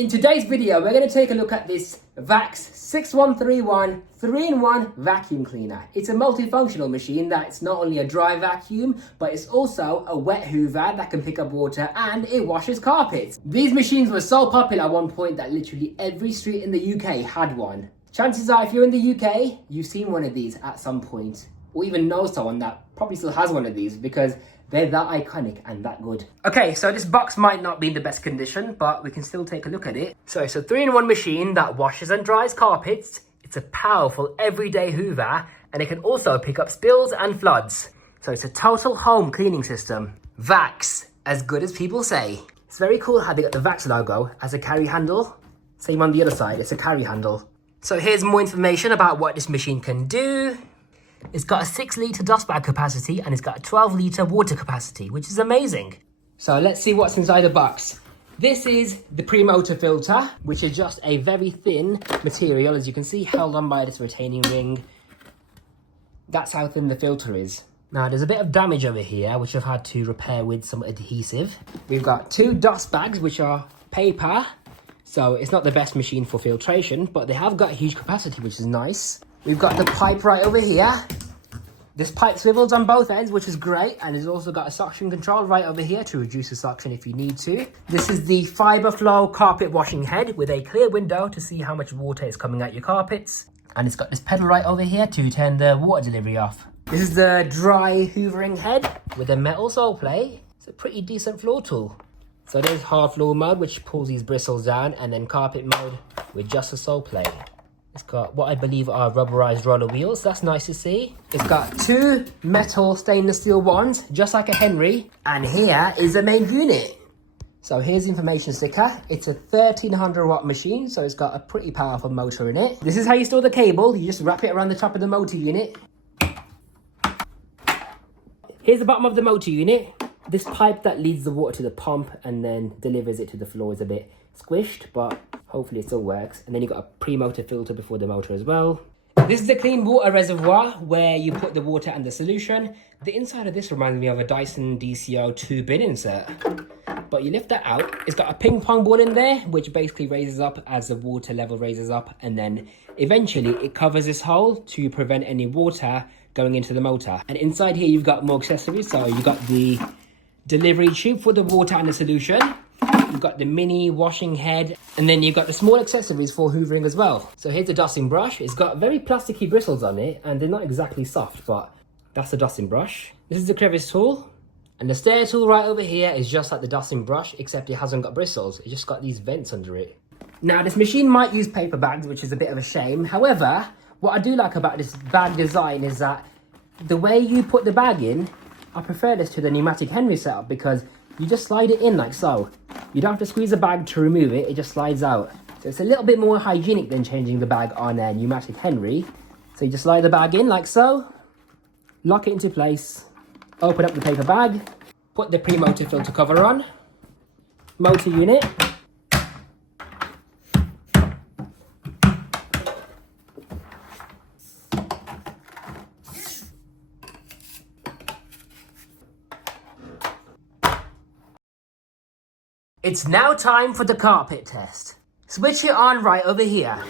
In today's video, we're going to take a look at this Vax 6131 3-in-1 vacuum cleaner. It's a multifunctional machine that's not only a dry vacuum, but it's also a wet hoover that can pick up water and it washes carpets. These machines were so popular at one point that literally every street in the UK had one. Chances are if you're in the UK, you've seen one of these at some point, or even know someone that probably still has one of these because they're that iconic and that good. Okay, so this box might not be in the best condition, but we can still take a look at it. So it's a 3-in-1 machine that washes and dries carpets. It's a powerful everyday hoover, and it can also pick up spills and floods. So it's a total home cleaning system. Vax, as good as people say. It's very cool how they got the Vax logo as a carry handle. Same on the other side, it's a carry handle. So here's more information about what this machine can do. It's got a 6-litre dust bag capacity and it's got a 12-litre water capacity, which is amazing. So let's see what's inside the box. This is the pre-motor filter, which is just a very thin material, as you can see, held on by this retaining ring. That's how thin the filter is. Now there's a bit of damage over here, which I've had to repair with some adhesive. We've got 2 dust bags, which are paper. So it's not the best machine for filtration, but they have got a huge capacity, which is nice. We've got the pipe right over here. This pipe swivels on both ends, which is great, and it's also got a suction control right over here to reduce the suction if you need to. This is the fiber flow carpet washing head with a clear window to see how much water is coming out your carpets. And it's got this pedal right over here to turn the water delivery off. This is the dry hoovering head with a metal sole plate. It's a pretty decent floor tool. So there's hard floor mode, which pulls these bristles down, and then carpet mode with just a sole plate. It's got what I believe are rubberized roller wheels. That's nice to see. It's got 2 metal stainless steel wands, just like a Henry. And here is the main unit. So here's the information sticker. It's a 1300 watt machine, so it's got a pretty powerful motor in it. This is how you store the cable. You just wrap it around the top of the motor unit. Here's the bottom of the motor unit. This pipe that leads the water to the pump and then delivers it to the floor is a bit squished, but hopefully it still works. And then you've got a pre-motor filter before the motor as well. This is the clean water reservoir where you put the water and the solution. The inside of this reminds me of a Dyson DCO 2-bin insert. But you lift that out. It's got a ping pong ball in there, which basically raises up as the water level raises up. And then eventually it covers this hole to prevent any water going into the motor. And inside here you've got more accessories. So you've got the delivery tube for the water and the solution. You've got the mini washing head, and then you've got the small accessories for hoovering as well. So here's the dusting brush. It's got very plasticky bristles on it, and they're not exactly soft, but that's the dusting brush. This is the crevice tool, and the stair tool right over here is just like the dusting brush, except it hasn't got bristles. It's just got these vents under it. Now, this machine might use paper bags, which is a bit of a shame. However, what I do like about this bag design is that the way you put the bag in, I prefer this to the pneumatic Henry setup because you just slide it in like so. You don't have to squeeze the bag to remove it, it just slides out. So it's a little bit more hygienic than changing the bag on a pneumatic Henry. So you just slide the bag in like so, lock it into place, open up the paper bag, put the pre-motor filter cover on, motor unit, It's now time for the carpet test. Switch it on right over here.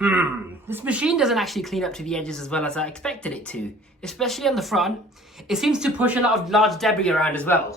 This machine doesn't actually clean up to the edges as well as I expected it to, especially on the front. It seems to push a lot of large debris around as well.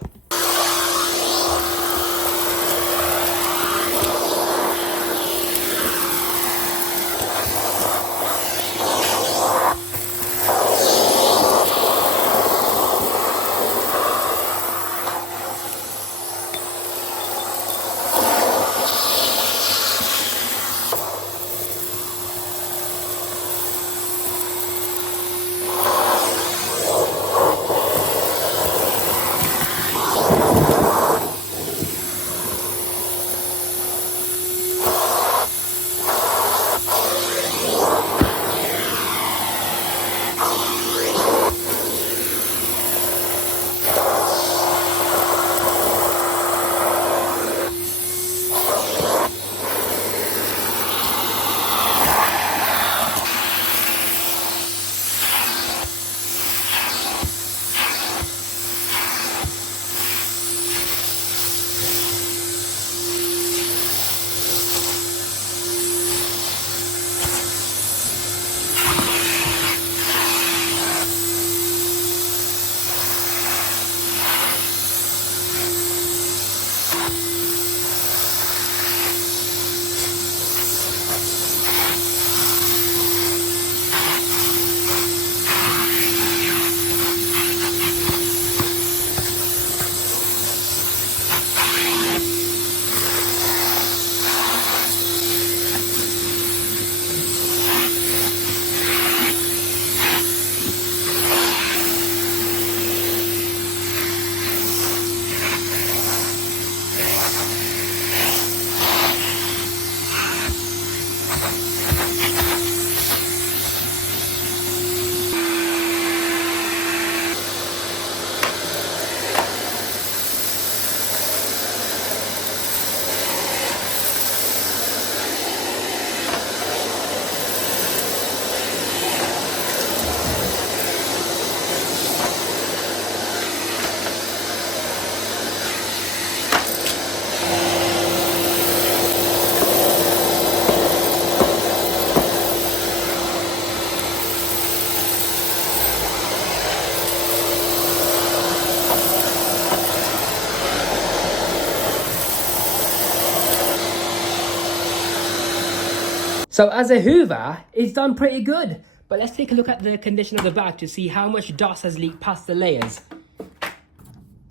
So as a hoover, it's done pretty good. But let's take a look at the condition of the bag to see how much dust has leaked past the layers.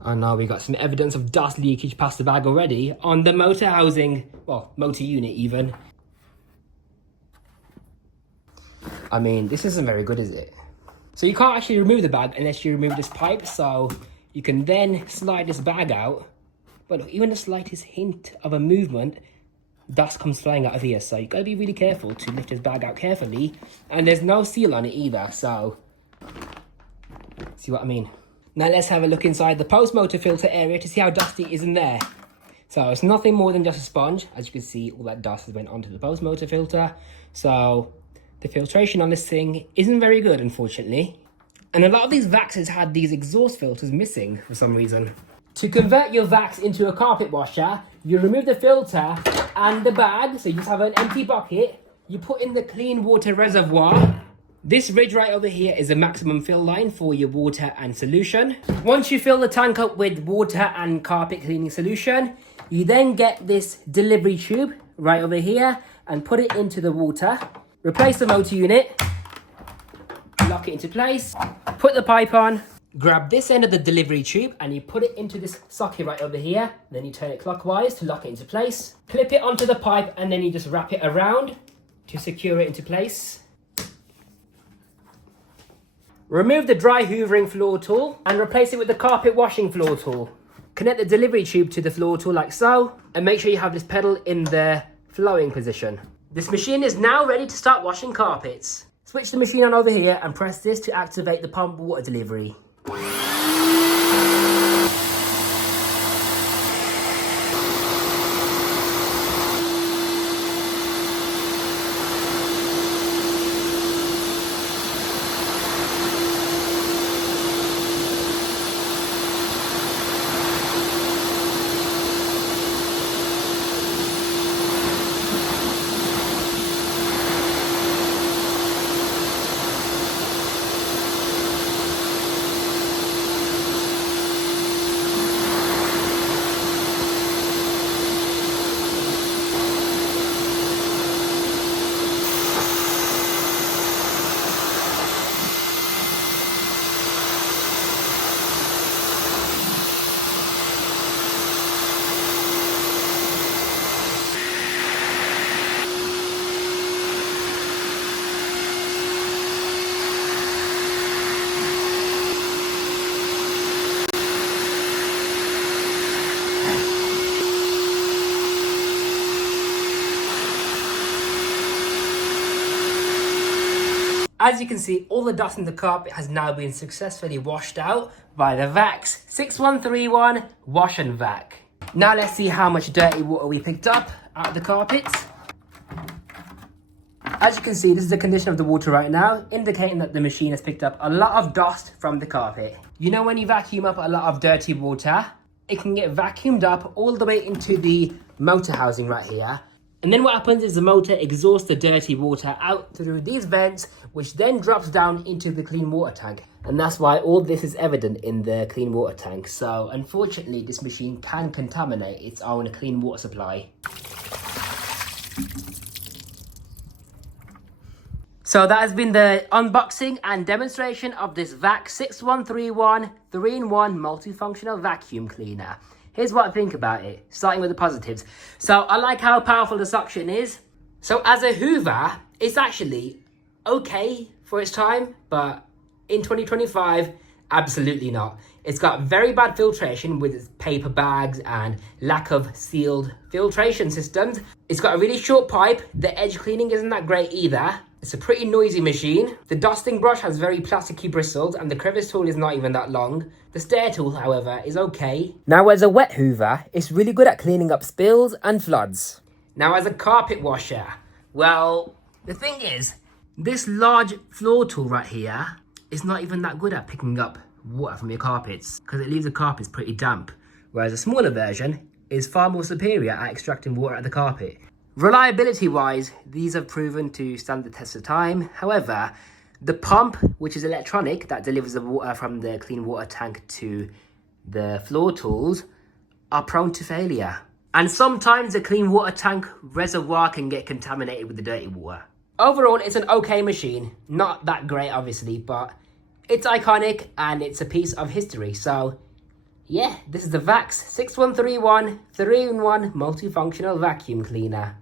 Oh no, we got some evidence of dust leakage past the bag already on the motor housing, well, motor unit even. I mean, this isn't very good, is it? So you can't actually remove the bag unless you remove this pipe, so you can then slide this bag out. But even the slightest hint of a movement, dust comes flying out of here, so you've got to be really careful to lift this bag out carefully. And there's no seal on it either, so see what I mean? Now let's have a look inside the post-motor filter area to see how dusty it is in there. So it's nothing more than just a sponge. As you can see, all that dust has went onto the post-motor filter. So the filtration on this thing isn't very good, unfortunately. And a lot of these Vaxes had these exhaust filters missing for some reason. To convert your Vax into a carpet washer, you remove the filter and the bag, so you just have an empty bucket. You put in the clean water reservoir. This ridge right over here is a maximum fill line for your water and solution. Once you fill the tank up with water and carpet cleaning solution, you then get this delivery tube right over here and put it into the water. Replace the motor unit, lock it into place, put the pipe on, grab this end of the delivery tube and you put it into this socket right over here. Then you turn it clockwise to lock it into place. Clip it onto the pipe and then you just wrap it around to secure it into place. Remove the dry hoovering floor tool and replace it with the carpet washing floor tool. Connect the delivery tube to the floor tool like so, and make sure you have this pedal in the flowing position. This machine is now ready to start washing carpets. Switch the machine on over here and press this to activate the pump water delivery. as you can see, all the dust in the carpet has now been successfully washed out by the VAX 6131 Wash and Vac. Now let's see how much dirty water we picked up out of the carpets. As you can see, this is the condition of the water right now, indicating that the machine has picked up a lot of dust from the carpet. You know, when you vacuum up a lot of dirty water, it can get vacuumed up all the way into the motor housing right here. And then what happens is the motor exhausts the dirty water out through these vents, which then drops down into the clean water tank. And that's why all this is evident in the clean water tank. So unfortunately, this machine can contaminate its own clean water supply. So that has been the unboxing and demonstration of this VAX 6131 3-in-1 multifunctional vacuum cleaner. Here's what I think about it, starting with the positives. So I like how powerful the suction is. So as a Hoover, it's actually okay for its time, but in 2025, absolutely not. It's got very bad filtration with its paper bags and lack of sealed filtration systems. It's got a really short pipe. The edge cleaning isn't that great either. It's a pretty noisy machine. The dusting brush has very plasticky bristles and the crevice tool is not even that long. The stair tool, however, is okay. Now as a wet Hoover, it's really good at cleaning up spills and floods. Now as a carpet washer, well, the thing is, this large floor tool right here is not even that good at picking up water from your carpets because it leaves the carpets pretty damp, whereas a smaller version is far more superior at extracting water out of the carpet. Reliability wise, these have proven to stand the test of time. However, the pump, which is electronic, that delivers the water from the clean water tank to the floor tools, are prone to failure. And sometimes the clean water tank reservoir can get contaminated with the dirty water. Overall, it's an okay machine. Not that great, obviously, but it's iconic and it's a piece of history. So yeah, this is the VAX 6131 3-in-1 multifunctional vacuum cleaner.